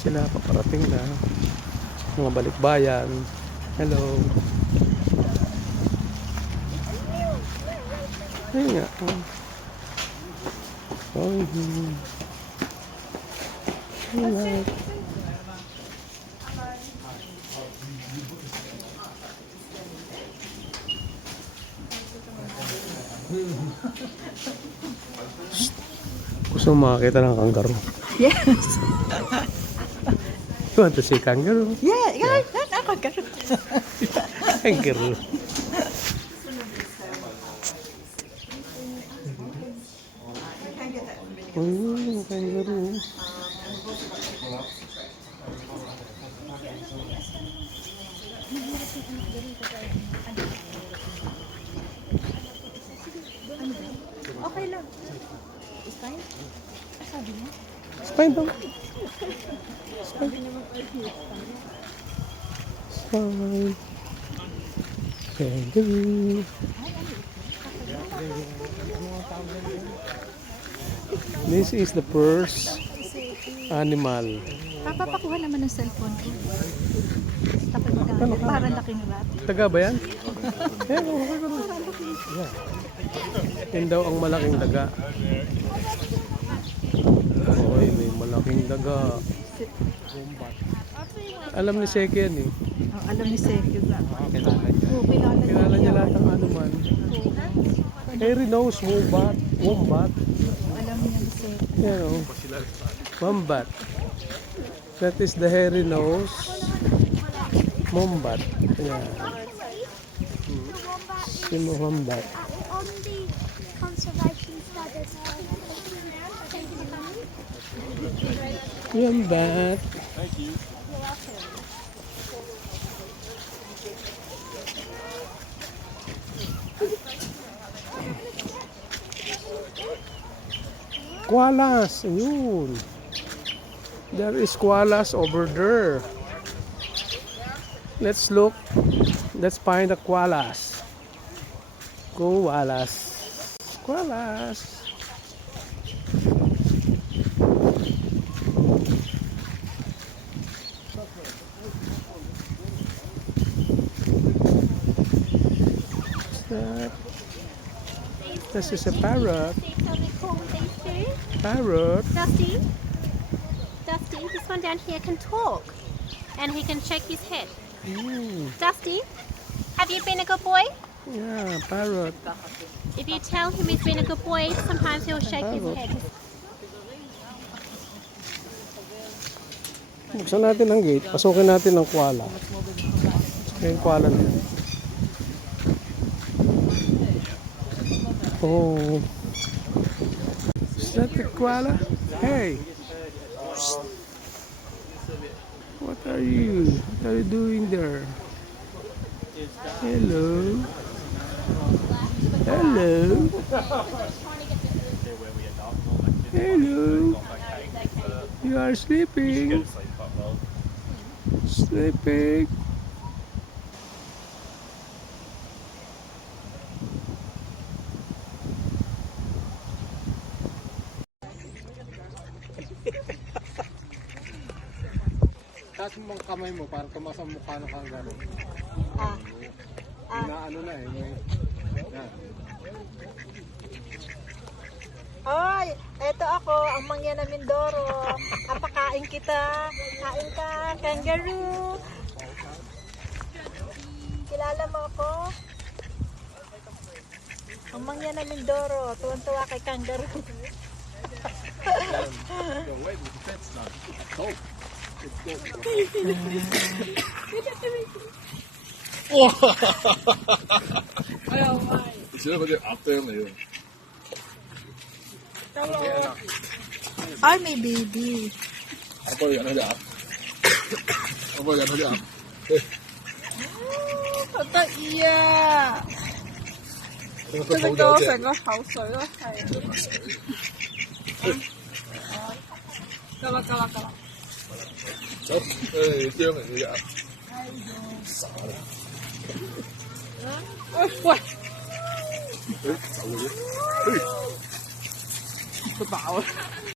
sila, paparating na. Mga balikbayan. Hello. Ayun nga. Oh. Hello. Gusto mo makakita ng kangaroo? Yes. You want to see kangaroo? Yeah, kangaroo. Kangaroo. Kangaroo. Okay lang. It's fine? Sabi niya? It's fine daw. It's fine. It's fine. Kangaroo. This is the first animal. Papapakuha naman ng cellphone ko. Tapos magkakalit. Parang laking rat. Taga ba yan? Yeah. Yan daw ang malaking daga. Oy, may malaking daga. Alam ni Seki yan eh. Oh, alam ni Sergio. Kilala niya lahat ng anuman. Hairy nose, wombat. Wombat. Alam niya ni Sergio. Yan o. Wombat. That is the hairy nose. Wombat. Yan. Sino wombat? On the conservation studies. Wombat. Koalas. Ayun. There is koalas over there. Let's look. Let's find the koalas. Koalas. Koalas. What's that? This is a parrot. Parrot. Dusty, this one down here can talk and he can shake his head. Dusty, have you been a good boy? Yeah, parrot. If you tell him he's been a good boy, sometimes he'll shake his head. Buksan natin ang gate. Pasukin natin ang koala. Yung koala na yan. Oh. Is that the koala? Hey. Psst. What are you? What are you doing there? Hello. Hello. Hello. You are sleeping. Sleeping. Taas mo ang kamay mo para tumasang mukha ng kangaroo. Ano na eh. Yan. Oy, eto ako, ang mangya na Mindoro. Apakain kita. Kain ka, kangaroo. Kilala mo ako? Ang mangya na Mindoro. Tuwan-tuwa kay kangaroo. Sino ba yung after na yun? Ay, may baby. Apa yan na dyan? Apa yan na dyan? Tata iya. 這個成個口水都係。夠啦夠啦夠啦。走，誒，將人哋啊！傻啦！喂！誒，走嘅啫，佢飽啊！